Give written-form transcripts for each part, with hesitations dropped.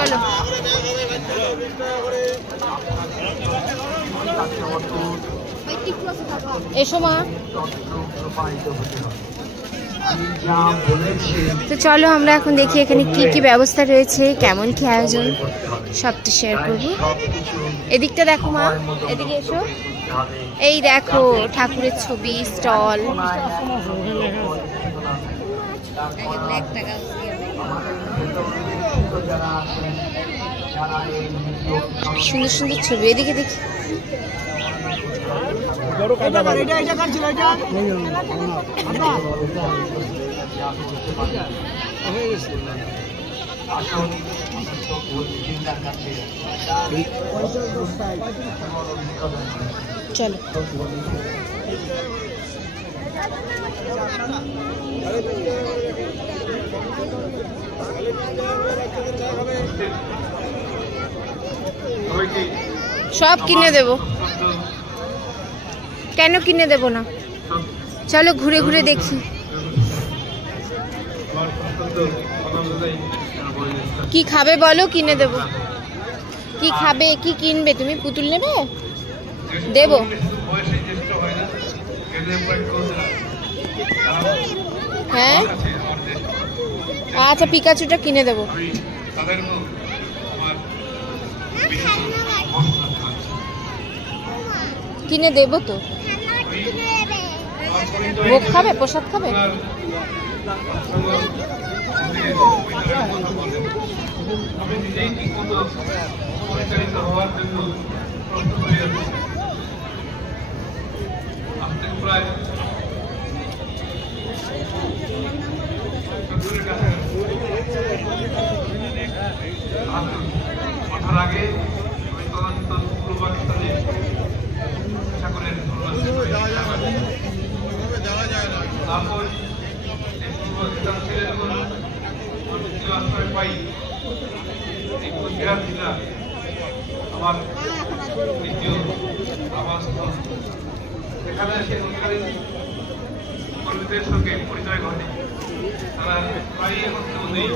চলো। এসো মা। তো চলো আমরা এখন দেখি এখানে কি কি ব্যবস্থা রয়েছে, কেমন কি আয়োজন, সবটা শেয়ার করব। এদিকটা দেখো মা, এদিকে এসো। এই দেখো ঠাকুরের ছবি, স্টল, সুন্দর সুন্দর ছবি। এদিকে দেখি চলো। সব কিনে দেব, কেন কিনে দেব না? চলো ঘুরে ঘুরে দেখি। কি খাবে বলো, কিনে দেব। কি খাবে, কি কিনবে তুমি? পুতুল নেবে? দেব। হ্যাঁ আচ্ছা, পিকাচুটা কিনে দেব। কিনে দেব তো। ভোগ খাবে, প্রসাদ খাবে? আগে তারপর পাই আমার দ্বিতীয় আবাসস্থল। সেখানে সে কর্মীদের সঙ্গে পরিচয় ঘটে। তারা প্রায়ই এখন কেউ নেই।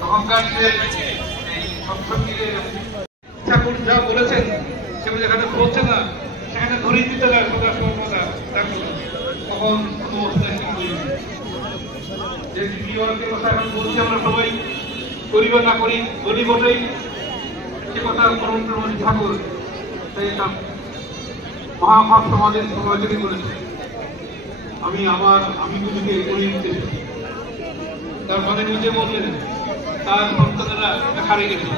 তখনকার ঠাকুর যা বলেছেন সেগুলো যেখানে বলছে না সেখানে ধরিয়ে দিতে লাগে তখন যে কথা এখন বলছি আমরা সবাই করি বা না করি, বলি বটেই সে কথা পরমপ্রেমী ঠাকুর মহাভাব সমাজের সমালোচনা করেছে। আমি পুজোকে করিয়ে দিতে চাই। তার মানে নিজে বললেন তার সন্তানেরা হারিয়ে গেছে।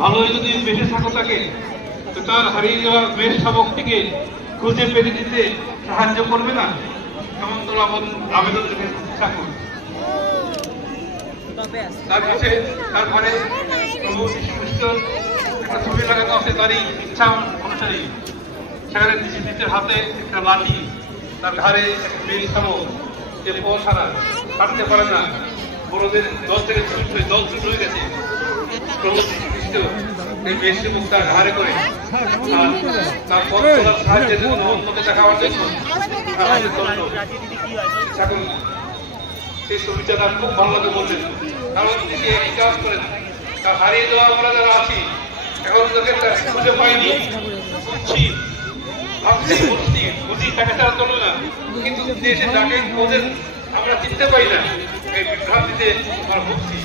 ভালোই যদি বেঁচে থাকো তাকে, তো তার হারিয়ে যাওয়া বেশ শাবক থেকে খুঁজে পেতে দিতে সাহায্য করবে না? এমন তো আবেদন রেখে ঠাকুর। তার কাছে তার ঘরে প্রভু যীশু খ্রিস্টের একটা ছবি লাগানো আছে তারই ইচ্ছা অনুসারী। সেখানে নিজের হাতে একটা লাঠি, তার ঘাড়ে একটা বেশ শাবক, যে পথ ছাড়া কাটতে পারে না। বড়দের দল থেকে দল ছুট হয়ে গেছে। প্রভু যীশু খ্রিস্ট এই বেশ শাবক তার ঘাড়ে করে তার পথ চলার সাহায্যের জন্য অন্যকে দেখাবার জন্য ঠাকুর সেই ছবিটা তার খুব ভালো লাগে বললেন। কারণ সে এই কাজ করেন। তার হারিয়ে যাওয়া আমরা যারা আছি এখন তাকে খুঁজে পাইনি, বুঝছি, ভাবছি, বুঝি তাকে তারা চলে না, কিন্তু দেশে যাকে খোঁজেন আমরা চিনতে পাই না। এই বিভ্রান্তিতে আমরা ভুগছি।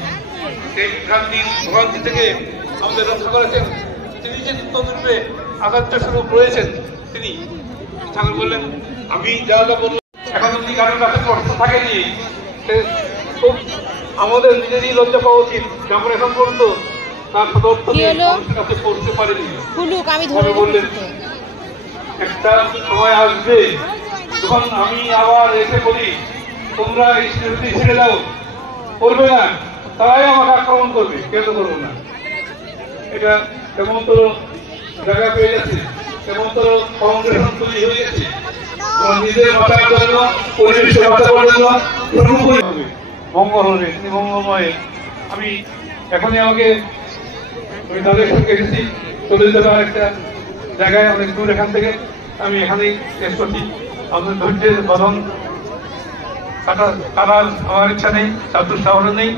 সেই ভ্রান্তি থেকে আমাদের রক্ষা করেছেন তিনি যে নিত্যরূপে আচার্য স্বরূপ রয়েছেন। তিনি ঠাকুর বললেন আমি যা যা বললাম এখন যদি কারোর কাছে কষ্ট থাকেনি, খুব আমাদের নিজেরই লজ্জা পাওয়া উচিত। আমরা এখন পর্যন্ত তার সদর্থ কাছে পড়তে পারিনি। বললেন একটা সময় আসবে যখন আমি আবার এসে বলি তোমরা এই স্মৃতি ছেড়ে দাও, করবে না, তারাই আমাকে আক্রমণ করবে, কেন করবো না। এটা কেমন তো জায়গা পেয়ে যাচ্ছে, কেমন তো ফাউন্ডেশন তৈরি হয়ে গেছে। নিজের বাঁচার জন্য, পরিবেশের বাঁচাবার জন্য মঙ্গল হলে তিনি মঙ্গলময়। আমি এখনই আমাকে আমি তাদের সঙ্গে এসেছি, চলে যেতে হবে আরেকটা জায়গায় অনেক দূর এখান থেকে। আমি এখানেই শেষ করছি। আমাদের ধৈর্যের বদন কাটার আমার ইচ্ছা নেই, সাধু সাহস নেই।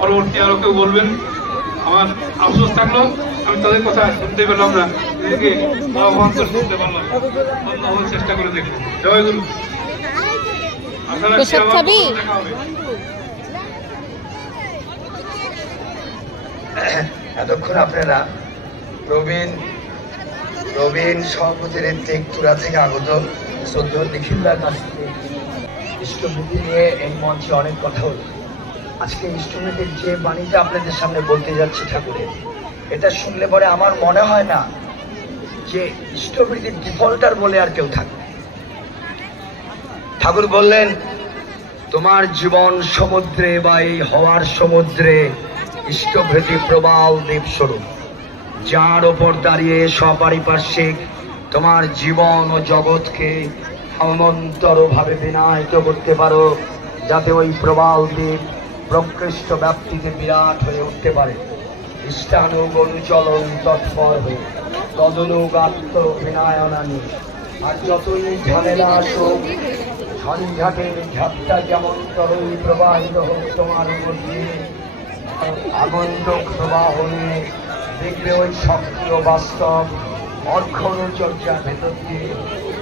পরবর্তী আরো কেউ বলবেন, আমার আফসোস থাকলো আমি তাদের কথা শুনতে পেলাম না, নিজেকে আহ্বান করে শুনতে পারলাম। অন্য চেষ্টা করে দেখবো। জয় গুরু। এতক্ষণ আপনারা প্রবীণ সভাপতির ত্রিপুরা থেকে আগত শ্রদ্ধ নিখিলদার কাছ থেকে ইষ্টভূতি নিয়ে এই মঞ্চে অনেক কথা হলো। আজকে ইষ্টভূতির যে বাণীটা আপনাদের সামনে বলতে যাচ্ছি ঠাকুরের, এটা শুনলে পরে আমার মনে হয় না যে ইষ্টভূতির ডিফল্টার বলে আর কেউ থাকবে। ঠাকুর বললেন, তোমার জীবন সমুদ্রে বা এই হওয়ার সমুদ্রে ইষ্টভৃতি প্রবাল দ্বীপ স্বরূপ, যার ওপর দাঁড়িয়ে সপারিপার্শ্বিক তোমার জীবন ও জগৎকে অনন্তর ভাবে বিনায়িত করতে পারো, যাতে ওই প্রবাল দ্বীপ প্রকৃষ্ট ব্যাপ্তিতে বিরাট হয়ে উঠতে পারে। ইষ্টানুগ অনুচলন তৎপর হয়ে তদনুগ আত্মবিনায়নানি। আর যতই ঝামেলা আসুক, ঝঞ্ঝাটের ঝাপটা যেমন তরই প্রবাহিত হোক তোমার উপর দিয়ে, আগন্তুক প্রবাহ নিয়ে দেখবে ওই সক্রিয় বাস্তব অর্ঘ্যচর্চার ভেতর দিয়ে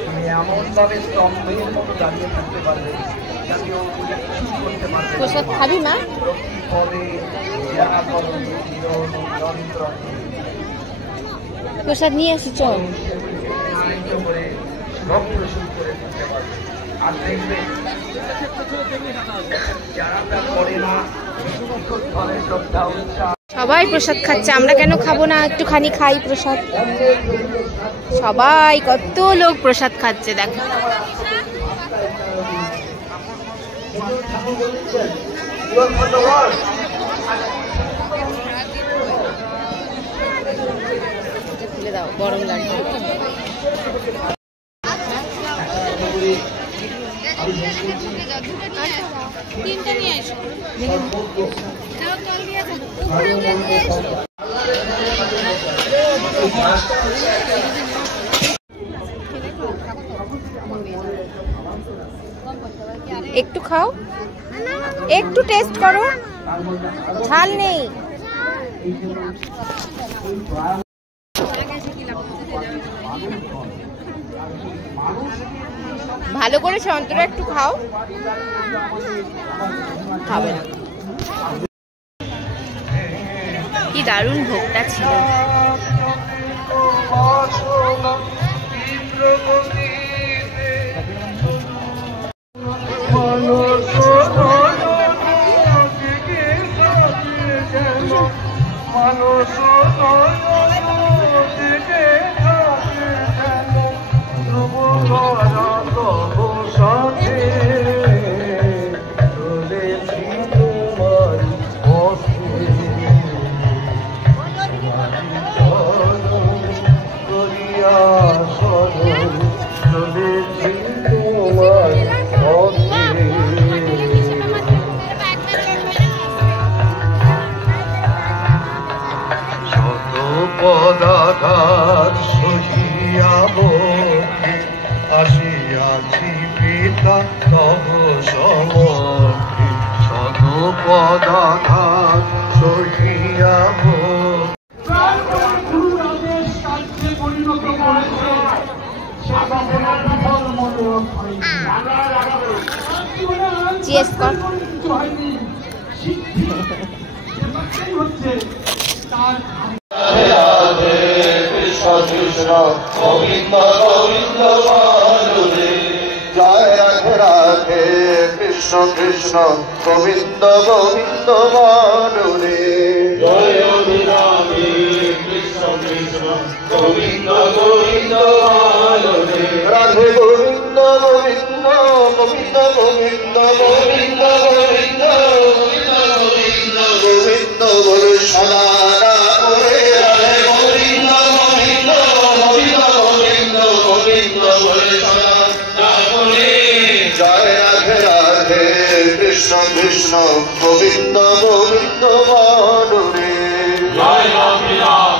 তুমি এমনভাবে স্তম্ভের মতো দাঁড়িয়ে থাকতে পারবে, যাতে করতে পারবে। প্রসাদ খাবি মা? প্রসাদ নিয়ে আসি, চল। আর দেখবে সবাই প্রসাদ খাচ্ছে, আমরা কেন খাবো না? একটুখানি খাই প্রসাদ। সবাই, কত লোক প্রসাদ খাচ্ছে দেখো। খুলে দাও, গরম লাগছে। তিনটা নিয়ে আসো। একটু খাও, একটু টেস্ট করো, ঝাল নেই। ভালো করেছে, অন্তরা একটু খাও। খাবে না। কি দারুণ ভোগটা ছিল। পদাঘাত সহিয়াব আসিয়াছি পিতা তব সমক্ষে, শত পদাঘাত সহিয়াব। চিয়ার্স কর। কৃষ্ণ গোবিন্দ গোবিন্দ বলুরে, জয় রাধে রাধে কৃষ্ণ কৃষ্ণ গোবিন্দ গোবিন্দ বলুরে, জয় রাধে কৃষ্ণ কৃষ্ণ গোবিন্দ গোবিন্দ বলুরে, রাধে গোবিন্দ গোবিন্দ গোবিন্দ গোবিন্দ গোবিন্দ গোবিন্দ গোবিন্দ গোবিন্দ বলে সদা করে, রাধে গোবিন্দ গোবিন্দ গোবিন্দ গোবিন্দ গোবিন্দ বলে সদা করে, জয় রাধে রাধে কৃষ্ণ কৃষ্ণ গোবিন্দ গোবিন্দ বলে, জয় রাধে রাধে